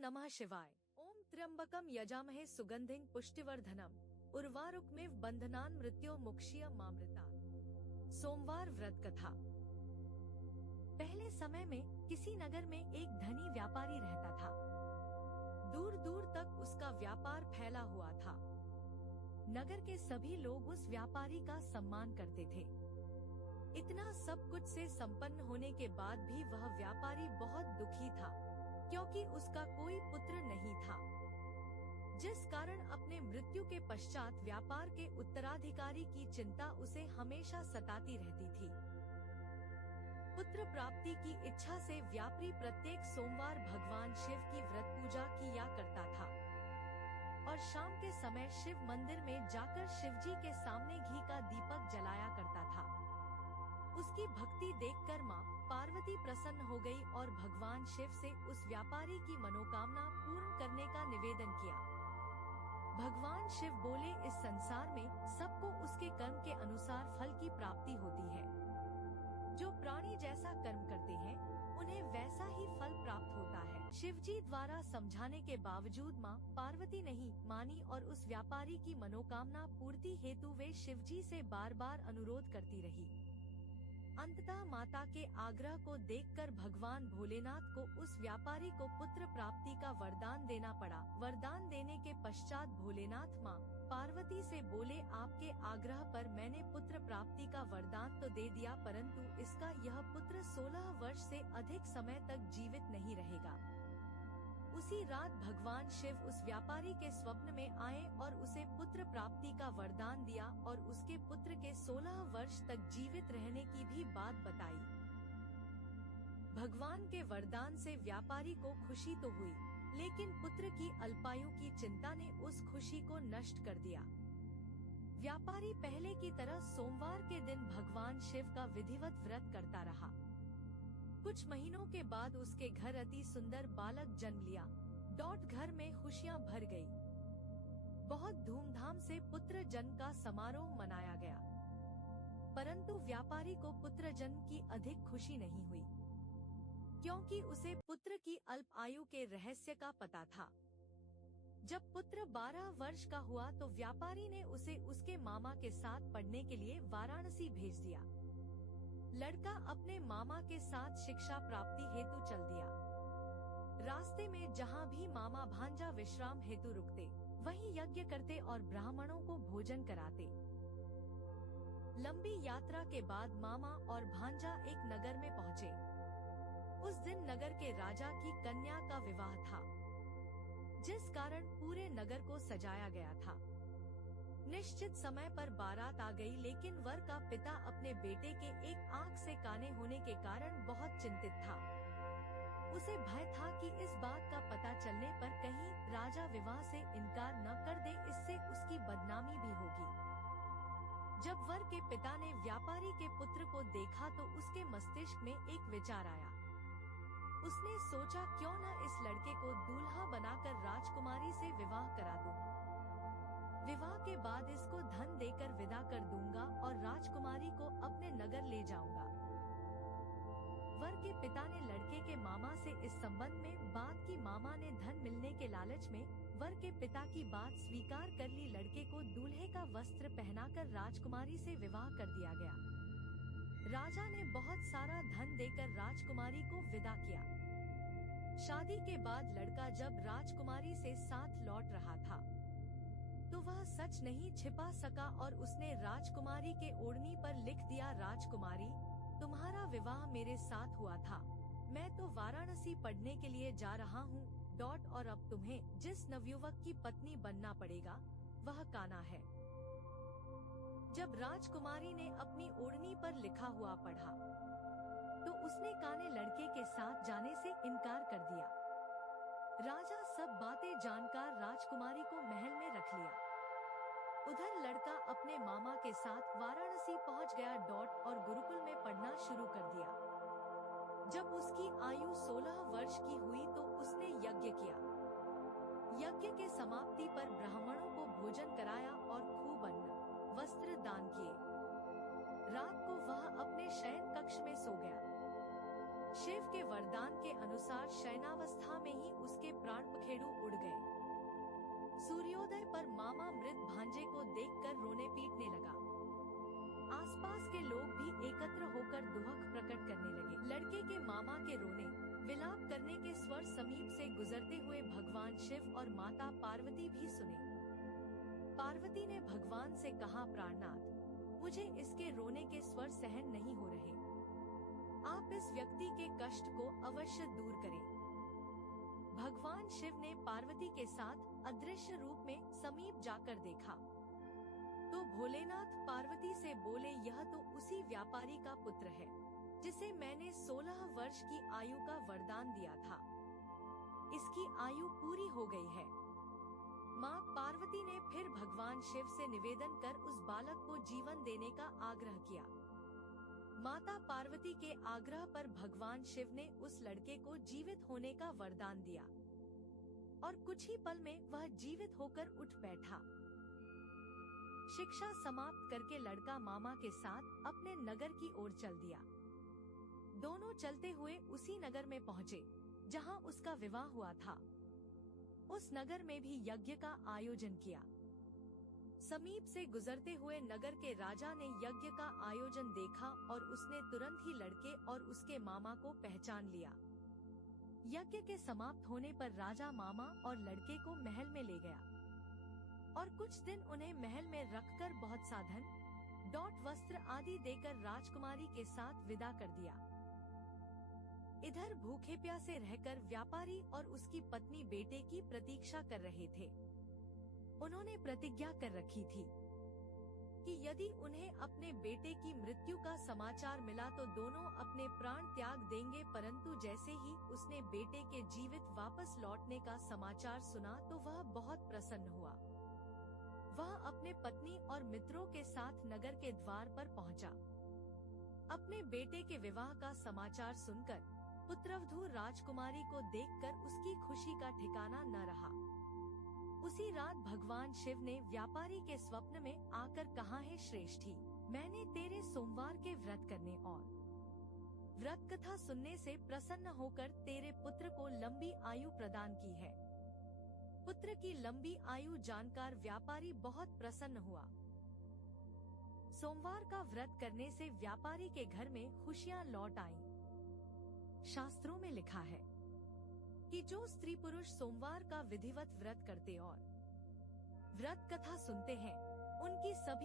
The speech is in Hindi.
नमः शिवाय। ओम त्र्यंबकम यजामहे सुगंधिं पुष्टिवर्धनम उर्वारुकमेव बंधनान् मृत्यो मुक्षीय मामृतात्। सोमवार व्रत कथा। पहले समय में किसी नगर में एक धनी व्यापारी रहता था। दूर दूर तक उसका व्यापार फैला हुआ था। नगर के सभी लोग उस व्यापारी का सम्मान करते थे। इतना सब कुछ से संपन्न होने के बाद भी वह व्यापारी बहुत दुखी था, क्योंकि उसका कोई पुत्र नहीं था, जिस कारण अपने मृत्यु के पश्चात व्यापार के उत्तराधिकारी की चिंता उसे हमेशा सताती रहती थी। पुत्र प्राप्ति की इच्छा से व्यापारी प्रत्येक सोमवार भगवान शिव की व्रत पूजा किया करता था और शाम के समय शिव मंदिर में जाकर शिवजी के सामने घी का दीपक जलाया करता था। उसकी भक्ति देखकर माँ पार्वती प्रसन्न हो गई और भगवान शिव से उस व्यापारी की मनोकामना पूर्ण करने का निवेदन किया। भगवान शिव बोले, इस संसार में सबको उसके कर्म के अनुसार फल की प्राप्ति होती है। जो प्राणी जैसा कर्म करते हैं उन्हें वैसा ही फल प्राप्त होता है। शिवजी द्वारा समझाने के बावजूद माँ पार्वती नहीं मानी और उस व्यापारी की मनोकामना पूर्ति हेतु वे शिवजी से बार बार अनुरोध करती रही। अंततः माता के आग्रह को देखकर भगवान भोलेनाथ को उस व्यापारी को पुत्र प्राप्ति का वरदान देना पड़ा। वरदान देने के पश्चात भोलेनाथ माँ पार्वती से बोले, आपके आग्रह पर मैंने पुत्र प्राप्ति का वरदान तो दे दिया, परंतु इसका यह पुत्र 16 वर्ष से अधिक समय तक जीवित नहीं रहेगा। उसी रात भगवान शिव उस व्यापारी के स्वप्न में आए और उसे पुत्र प्राप्ति का वरदान दिया और उसके पुत्र के 16 वर्ष तक जीवित रहने की भी बात बताई। भगवान के वरदान से व्यापारी को खुशी तो हुई, लेकिन पुत्र की अल्पायु की चिंता ने उस खुशी को नष्ट कर दिया। व्यापारी पहले की तरह सोमवार के दिन भगवान शिव का विधिवत व्रत करता रहा। कुछ महीनों के बाद उसके घर अति सुंदर बालक जन्म लिया। घर में खुशियां भर गई। बहुत धूमधाम से पुत्र जन्म का समारोह मनाया गया, परंतु व्यापारी को पुत्र जन्म की अधिक खुशी नहीं हुई, क्योंकि उसे पुत्र की अल्प आयु के रहस्य का पता था। जब पुत्र 12 वर्ष का हुआ तो व्यापारी ने उसे उसके मामा के साथ पढ़ने के लिए वाराणसी भेज दिया। लड़का अपने मामा के साथ शिक्षा प्राप्ति हेतु चल दिया। रास्ते में जहाँ भी मामा भांजा विश्राम हेतु रुकते, वहीं यज्ञ करते और ब्राह्मणों को भोजन कराते। लंबी यात्रा के बाद मामा और भांजा एक नगर में पहुँचे। उस दिन नगर के राजा की कन्या का विवाह था, जिस कारण पूरे नगर को सजाया गया था। निश्चित समय पर बारात आ गई, लेकिन वर का पिता अपने बेटे के एक आंख से काने होने के कारण बहुत चिंतित था। उसे भय था कि इस बात का पता चलने पर कहीं राजा विवाह से इनकार न कर दे, इससे उसकी बदनामी भी होगी। जब वर के पिता ने व्यापारी के पुत्र को देखा तो उसके मस्तिष्क में एक विचार आया। उसने सोचा, क्यों न इस लड़के को दूल्हा बनाकर राजकुमारी से विवाह करा दूं। विवाह के बाद इसको धन देकर विदा कर दूंगा और राजकुमारी को अपने नगर ले जाऊंगा। वर के पिता ने लड़के के मामा से इस संबंध में बात की। मामा ने धन मिलने के लालच में वर के पिता की बात स्वीकार कर ली। लड़के को दूल्हे का वस्त्र पहनाकर राजकुमारी से विवाह कर दिया गया। राजा ने बहुत सारा धन देकर राजकुमारी को विदा किया। शादी के बाद लड़का जब राजकुमारी से साथ लौट रहा था तो वह सच नहीं छिपा सका और उसने राजकुमारी के ओढ़नी पर लिख दिया, राजकुमारी, तुम्हारा विवाह मेरे साथ हुआ था। मैं तो वाराणसी पढ़ने के लिए जा रहा हूँ। और अब तुम्हें जिस नवयुवक की पत्नी बनना पड़ेगा वह काना है। जब राजकुमारी ने अपनी ओढ़नी पर लिखा हुआ पढ़ा तो उसने काने लड़के के साथ जाने से इनकार कर दिया। राजा सब बातें जानकर राजकुमारी को महल में रख लिया। उधर लड़का अपने मामा के साथ वाराणसी पहुंच गया। और गुरुकुल में पढ़ना शुरू कर दिया। जब उसकी आयु 16 वर्ष की हुई तो उसने यज्ञ किया। यज्ञ के समाप्ति पर ब्राह्मणों को भोजन कराया और खूब अन्न वस्त्र दान किए। रात को वह अपने शयन कक्ष में सो गया। शिव के वरदान के अनुसार शयनावस्था में ही उसके प्राण सूर्योदय पर मामा मृत भांजे को देखकर रोने पीटने लगा। आसपास के लोग भी एकत्र होकर दुहक प्रकट करने लगे। लड़के के मामा के रोने विलाप करने के स्वर समीप से गुजरते हुए भगवान शिव और माता पार्वती भी सुने। पार्वती ने भगवान से कहा, प्राणनाथ, मुझे इसके रोने के स्वर सहन नहीं हो रहे। आप इस व्यक्ति के कष्ट को अवश्य दूर करें। भगवान शिव ने पार्वती के साथ अदृश्य रूप में समीप जाकर देखा तो भोलेनाथ पार्वती से बोले, यह तो उसी व्यापारी का पुत्र है जिसे मैंने 16 वर्ष की आयु का वरदान दिया था। इसकी आयु पूरी हो गई है। माँ पार्वती ने फिर भगवान शिव से निवेदन कर उस बालक को जीवन देने का आग्रह किया। माता पार्वती के आग्रह पर भगवान शिव ने उस लड़के को जीवित होने का वरदान दिया और कुछ ही पल में वह जीवित होकर उठ बैठा। शिक्षा समाप्त करके लड़का मामा के साथ अपने नगर की ओर चल दिया। दोनों चलते हुए उसी नगर में पहुँचे जहाँ उसका विवाह हुआ था। उस नगर में भी यज्ञ का आयोजन किया। समीप से गुजरते हुए नगर के राजा ने यज्ञ का आयोजन देखा और उसने तुरंत ही लड़के और उसके मामा को पहचान लिया। यज्ञ के समाप्त होने पर राजा मामा और लड़के को महल में ले गया और कुछ दिन उन्हें महल में रखकर बहुत साधन, डॉट, वस्त्र आदि देकर राजकुमारी के साथ विदा कर दिया। इधर भूखे प्यासे रहकर व्यापारी और उसकी पत्नी बेटे की प्रतीक्षा कर रहे थे। उन्होंने प्रतिज्ञा कर रखी थी कि यदि उन्हें अपने बेटे की मृत्यु का समाचार मिला तो दोनों अपने प्राण त्याग देंगे, परंतु जैसे ही उसने बेटे के जीवित वापस लौटने का समाचार सुना तो वह बहुत प्रसन्न हुआ। वह अपने पत्नी और मित्रों के साथ नगर के द्वार पर पहुंचा। अपने बेटे के विवाह का समाचार सुनकर पुत्रवधू राजकुमारी को देखकर उसकी खुशी का ठिकाना न रहा। उसी रात भगवान शिव ने व्यापारी के स्वप्न में आकर कहा, है श्रेष्ठी, मैंने तेरे सोमवार के व्रत करने और व्रत कथा सुनने से प्रसन्न होकर तेरे पुत्र को लंबी आयु प्रदान की है। पुत्र की लंबी आयु जानकर व्यापारी बहुत प्रसन्न हुआ। सोमवार का व्रत करने से व्यापारी के घर में खुशियां लौट आईं। शास्त्रों में लिखा है कि जो स्त्री पुरुष सोमवार का विधिवत व्रत करते और व्रत कथा सुनते हैं, उनकी सभी